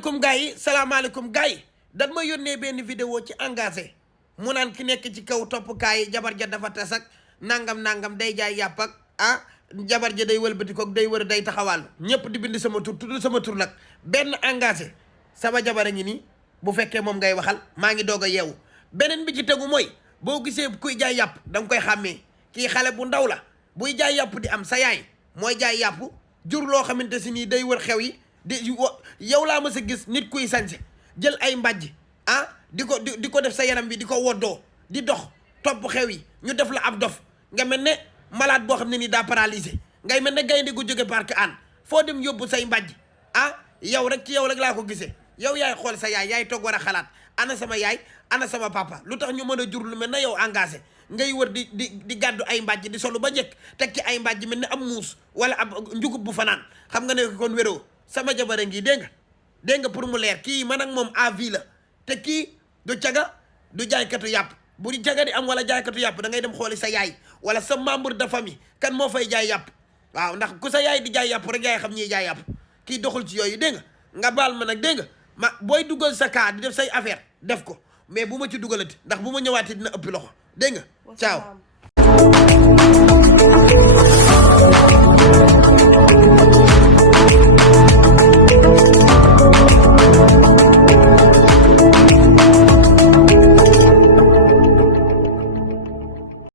salaamaaleykum gars yi salaamaaleykum gars yi dan ma yónnee benn vidéo ci engagé mu naan ki nekk ci kaw toppkaay yi jabar ja dafa tas ak nangam day jaay yàpp ak jabar ja day wëlbati ko day wër day taxawal ñëpp di bind sama tur tudd sama tur nag benn engagé sama jabar a ngi nii bu fekkee moom ngay waxal maa ngi doog a yeewu beneen bi ci tegu mooy boo gisee kuy jaay yàpp da nga koy xàmmee kii xale bu ndaw la buy jaay yàpp di am sa yaay mooy jaay yàpp jur loo xamante si nii day wër xew yi yow laa mës a gis nit kuy sañse jël ay mbàjj di ko def sa yaram bi di ko woddoo di dox topp xew yi ñu def la ab dof nga mel ne malade boo xam ne nii daa paralysé ngay mel ne gaynde gu jóge parc an foo dem yóbbu say mbàjj yow rek ci yow rek laa ko gisee yow yaay xool sa yaay toog war a xalaat ana sama yaay ana sama papa lu tax ñu mën a jur lu mel ne yow engagé ngay wër di gàddu ay mbàjj di solu ba njëkk teg ci ay mbàjj mel ne am muus wala ab njugub bu fanaan xam nga ne kon wéroo sama jabara ngi dégg nga pour mu leer kii man ak moom à vie la te kii du caga du jaaykatu yàpp bu di caga di am wala jaaykatu yàpp da ngay dem xooli sa yaay wala sa membre de famille kan moo fay jaay yàpp waaw ndax ku sa yaay di jaay yàpp rek yaay xam ñiy jaay yàpp kii doxul ci yooyu dégg nga baal ma nag dégg nga booy dugal sa kaa di def say affaire def ko mais bu ma ci dugalati ndax bu ma ñëwaatee dina ëppi loxo dégg nga ciao